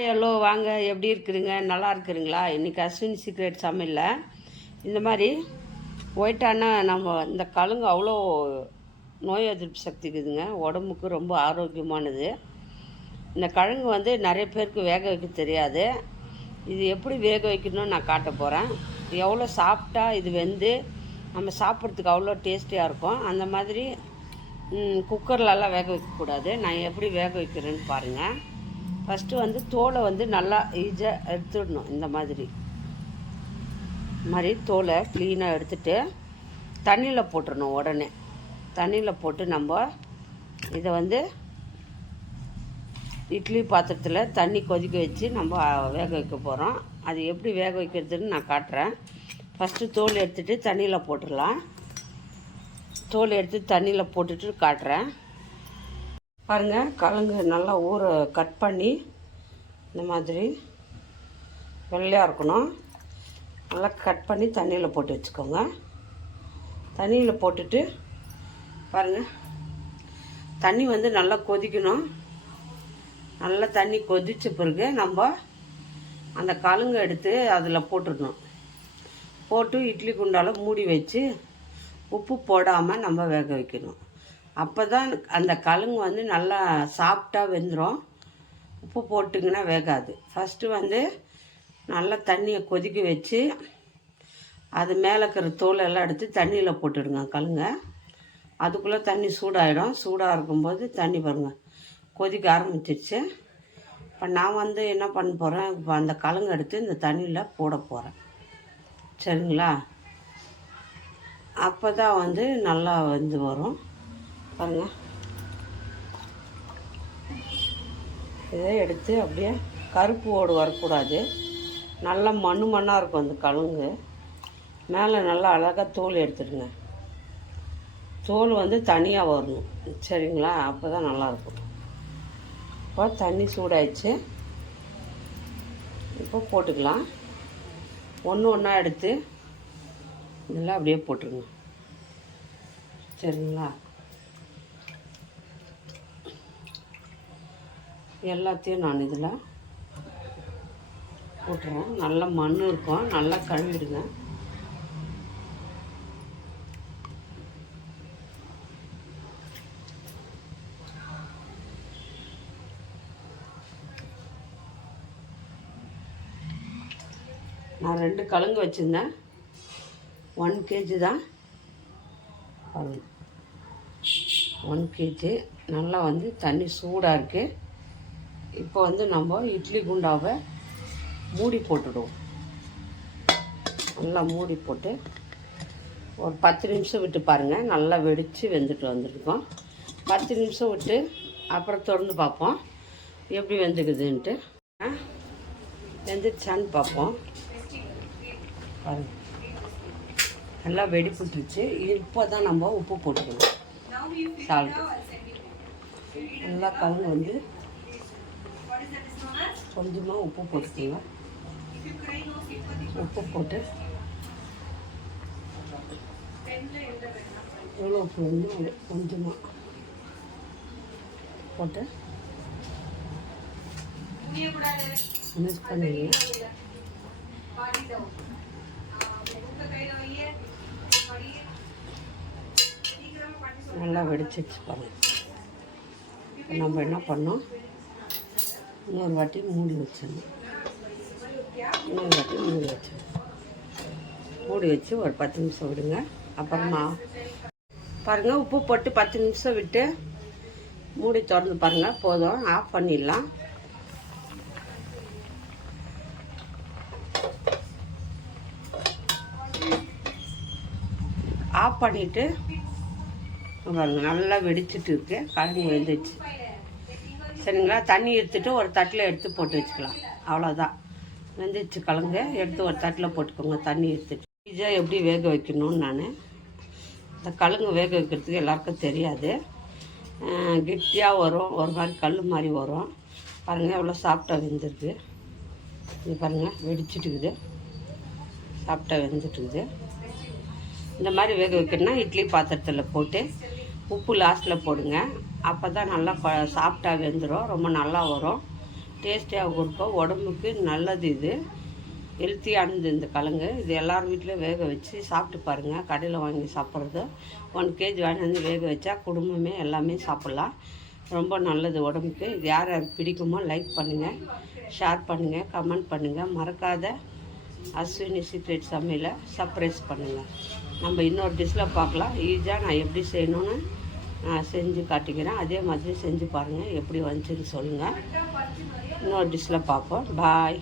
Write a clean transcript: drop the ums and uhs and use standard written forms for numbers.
Hello வாங்க, எப்படி இருக்குதுங்க? நல்லா இருக்குதுங்களா? இன்றைக்கி அஸ்வின் சீக்ரெட் சமையலில் இந்த மாதிரி ஒயிட்டான நம்ம இந்த கழுங்கு அவ்வளோ நோய் எதிர்ப்பு சக்தி இருக்குதுங்க. உடம்புக்கு ரொம்ப ஆரோக்கியமானது. இந்த கழுங்கு வந்து நிறைய பேருக்கு வேக வைக்க தெரியாது. இது எப்படி வேக வைக்கணும்னு நான் காட்ட போகிறேன். எவ்வளோ சாப்பிட்டா இது வெந்து நம்ம சாப்பிட்றதுக்கு அவ்வளோ டேஸ்டியாக இருக்கும். அந்த மாதிரி குக்கர்லலாம் வேக வைக்கக்கூடாது. நான் எப்படி வேக வைக்கிறேன்னு பாருங்கள். ஃபஸ்ட்டு வந்து தோலை வந்து நல்லா ஈஸியாக எடுத்துடணும். இந்த மாதிரி தோலை க்ளீனாக எடுத்துகிட்டு தண்ணியில் போட்டுடணும். உடனே தண்ணியில் போட்டு நம்ம இதை வந்து இட்லி பாத்திரத்தில் தண்ணி கொதிக்க வச்சு நம்ம வேக வைக்க போகிறோம். அது எப்படி வேக வைக்கிறதுன்னு நான் காட்டுறேன். ஃபஸ்ட்டு தோல் எடுத்துகிட்டு தண்ணியில் போட்டுடலாம். தோல் எடுத்து தண்ணியில் போட்டுட்டு காட்டுறேன். பாருங்கள், கழுங்கு நல்லா கட் பண்ணி இந்த மாதிரி வெள்ளையாக இருக்கணும். நல்லா கட் பண்ணி தண்ணியில் போட்டு வச்சுக்கோங்க. தண்ணியில் போட்டுட்டு பாருங்கள், தண்ணி வந்து நல்லா கொதிக்கணும். நல்லா தண்ணி கொதித்த பிறகு நம்ம அந்த கழுங்கை எடுத்து அதில் போட்டுடணும். போட்டு இட்லி குண்டால் மூடி வச்சு உப்பு போடாமல் நம்ம வேக வைக்கணும். அப்போ தான் அந்த கழுங்கு வந்து நல்லா சாஃப்டாக வெந்துடும். உப்பு போட்டிங்கன்னா வேகாது. ஃபஸ்ட்டு வந்து நல்லா தண்ணியை கொதிக்க வச்சு அது மேலே இருக்கிற தோலெல்லாம் எடுத்து தண்ணியில் போட்டுடுங்க கழுங்க. அதுக்குள்ளே தண்ணி சூடாகிடும். சூடாக இருக்கும்போது தண்ணி பாருங்கள் கொதிக்க ஆரம்பிச்சிருச்சு. இப்போ நான் வந்து என்ன பண்ண போகிறேன், இப்போ அந்த கழுங்கு எடுத்து இந்த தண்ணியில் போட போகிறேன். சரிங்களா? அப்போ தான் வந்து நல்லா வந்து வரும். பாருங்கள், இதை எடுத்து அப்படியே கருப்பு ஓடு வரக்கூடாது. நல்லா மண்ணாக இருக்கும் அந்த கழுங்கு. மேலே நல்லா அழகாக தோல் எடுத்துடுங்க. தோல் வந்து தனியாக வரணும். சரிங்களா? அப்போ தான் நல்லாயிருக்கும். இப்போ தண்ணி சூடாயிடுச்சு. இப்போ போட்டுக்கலாம். ஒன்று ஒன்றா எடுத்து இதெல்லாம் அப்படியே போட்டுருங்க. சரிங்களா? எல்லாத்தையும் நான் இதில் போட்டுறேன். நல்லா மண் இருக்கும். நல்லா கழுவிடுங்க. நான் 2 கழுங்கு வச்சுருந்தேன். 1 kg தான். 1 kg நல்லா வந்து தண்ணி சூடாக இருக்குது. இப்போ வந்து நம்ம இட்லி குண்டாவை மூடி போட்டுடுவோம். நல்லா மூடி போட்டு ஒரு 10 நிமிஷம் விட்டு பாருங்கள். நல்லா வெடித்து வெந்துட்டு வந்துருக்கோம். 10 நிமிஷம் விட்டு அப்புறம் திறந்து பார்ப்போம் எப்படி வெந்துக்குதுன்ட்டு. வெந்துச்சான்னு பார்ப்போம். பாருங்கள், நல்லா வெடிப்புட்டுருச்சு. இப்போ தான் நம்ம உப்பு போட்டுக்கணும். சால்ட்டு நல்லா கலந்து வந்து கொஞ்சமாக உப்பு போட்டுக்கோங்க. உப்பு போட்டு எவ்வளோ உப்பு வந்து கொஞ்சமாக போட்டு மிக்ஸ் பண்ணிடுங்க. நல்லா வெடிச்சிச்சு பாருங்கள். இப்போ நம்ம என்ன பண்ணோம், இன்னொரு வாட்டி மூடி வச்சிடணும். மூடி வச்சு ஒரு 10 நிமிஷம் விடுங்க. அப்புறமா பாருங்கள், உப்பு போட்டு 10 நிமிஷம் விட்டு மூடி திறந்து பாருங்கள். போதும், ஆஃப் பண்ணிடலாம். ஆஃப் பண்ணிவிட்டு பாருங்கள், நல்லா வெடிச்சிட்டு இருக்கு. கழுங்கு வெந்துச்சு. சரிங்களா? தண்ணி எடுத்துகிட்டு ஒரு தட்டில் எடுத்து போட்டு வச்சுக்கலாம். அவ்வளோதான், வெந்துச்சு கழுங்கு. எடுத்து ஒரு தட்டில் போட்டுக்கோங்க. தண்ணி எடுத்துட்டு ஈஸியாக எப்படி வேக வைக்கணும்னு நான் இந்த கழுங்கு வேக வைக்கிறதுக்கு எல்லாருக்கும் தெரியாது. கெட்டியாக வரும், ஒரு மாதிரி கல் மாதிரி வரும். பாருங்கள் எவ்வளோ சாஃப்டாக வெந்துருக்கு. இது பாருங்கள் வெடிச்சிட்டுக்குது, சாஃப்டாக வெந்துட்டுக்குது. இந்த மாதிரி வேக வைக்கணும்னா இட்லி பாத்திரத்தில் போட்டு உப்பு லாஸ்ட்டில் போடுங்க. அப்போ தான் நல்லா சாஃப்டாக வெந்துடும். ரொம்ப நல்லா வரும். டேஸ்டியாக கொடுக்கும், உடம்புக்கு நல்லது. இது ஹெல்த்தியானது இந்த கிழங்கு. இது எல்லார் வீட்லேயும் வேக வச்சு சாப்பிட்டு பாருங்கள். கடையில் வாங்கி சாப்பிட்றது 1 kg வாங்கி வந்து வேக வச்சா குடும்பமே எல்லாமே சாப்பிட்லாம். ரொம்ப நல்லது உடம்புக்கு. இது யார் யாருக்கு பிடிக்குமோ லைக் பண்ணுங்கள், ஷேர் பண்ணுங்கள், கமெண்ட் பண்ணுங்கள். மறக்காத அஸ்வினி சீக்ரெட் சமையலை சர்ப்ரைஸ் பண்ணுங்கள். நம்ம இன்னொரு டிஷ்ஷில் பார்க்கலாம். ஈஸியாக நான் எப்படி செய்யணும்னு நான் செஞ்சு காட்டிக்கிறேன். அதே மாதிரி செஞ்சு பாருங்கள், எப்படி வந்துச்சுன்னு சொல்லுங்கள். இன்னொரு டிஷ்ஷில் பார்ப்போம். பாய்.